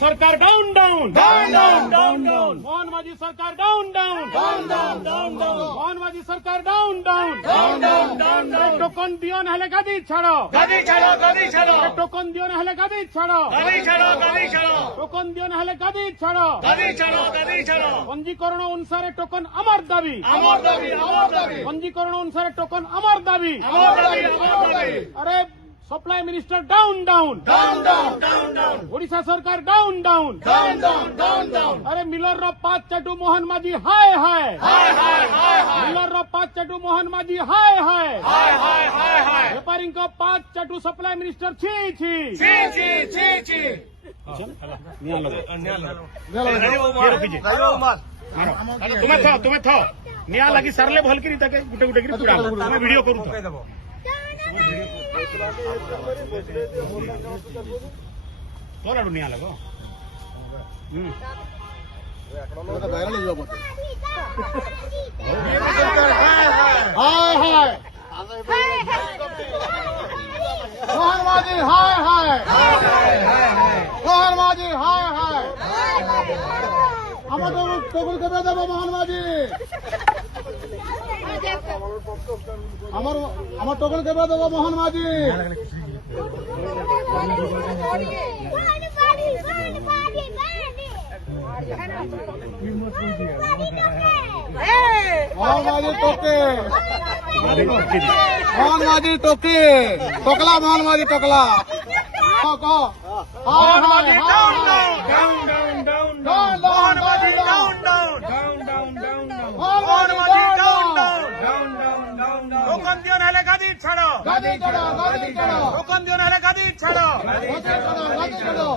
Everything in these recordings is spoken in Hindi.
सरकार down down down down down down Mohan माझी सरकार down down down down down down Mohan माझी सरकार down down down down down down token दियो ना हेले गादी छाड़ो गादी छाड़ो गादी छाड़ो टोकन दियो ना हेले गादी छाड़ो गादी छाड़ो गादी छाड़ो टोकन दियो ना हेले गादी छाड़ो गादी छाड़ो गादी छाड़ो पंजीकरण अनुसार टोकन আমার দাবি আমার দাবি আমার দাবি पंजीकरण अनुसार टोकन আমার দাবি আমার দাবি আমার দাবি अरे supply minister down down down down down down Odisha सरकार down down down down down down अरे मिलर रो 5 चाटू मोहन माझी हाय हाय हाय हाय हाय हाय मिलर रो 5 चाटू मोहन माझी हाय हाय हाय हाय हाय हाय व्यापारी को 5 चाटू सप्लाई मिनिस्टर छी छी ची ची ची ची तुम्हें थो निया लगी सरले भल की गुटे गुटे तुम्हें वीडियो करू तोर आड़ू निया लगो हाय हाय मोहन माझी हाय हाय मोहन माझी हाय हाय আমার টকল কেটে দেবো মোহন মাঝি আমার টকল কেটে দেবো মোহন মাঝি মোহন মাঝি টোকে মোহন মাঝি টোকে টকলা মোহন মাঝি টকলা Mohan Majhi down down down down down down Mohan Majhi down down down down down Mohan Majhi down down down down down token दियो नाले गादी छाड़ो गादी चढ़ो गादी चढ़ो टोकन दियो नाले गादी छाड़ो गादी चढ़ो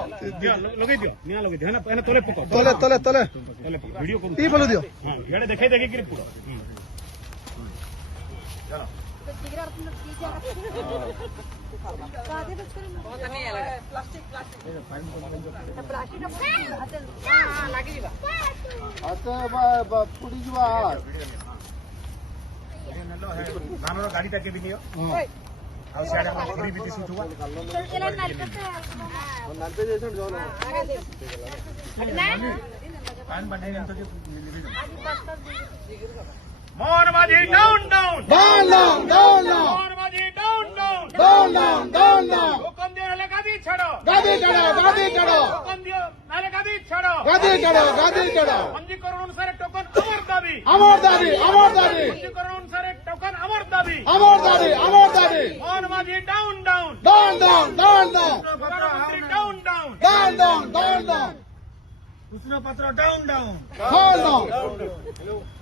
लगे दियो निया लगे दियो ना पहले तोले पको तले तले तले तोले पको वीडियो करू टी बोलो दियो हां इडे देखे देखे कि पूरा पुड़ी जुआ धानर गाड़ी टाके भी नियो आ सियाडे पुरी भी दिसुथुवा नालपे जैसे जो ना पान बनाई तो Mohan Majhi down down down down down Mohan Majhi down down down down down down token दियो नाले गादी छाड़ो गादी चढ़ो गादी चढ़ो टोकन दियो नाले गादी छाड़ो गादी चढ़ो गादी चढ़ो पंजीकरण अनुसार टोकन अमर दाबी আমার দাবি আমার দাবি पंजीकरण अनुसार टोकन अमर दाबी আমার দাবি আমার দাবি Mohan Majhi down down down down down down प्रधानमंत्री down down down down down down दूसरा पत्र डाउन डाउन ডাউন ডাউন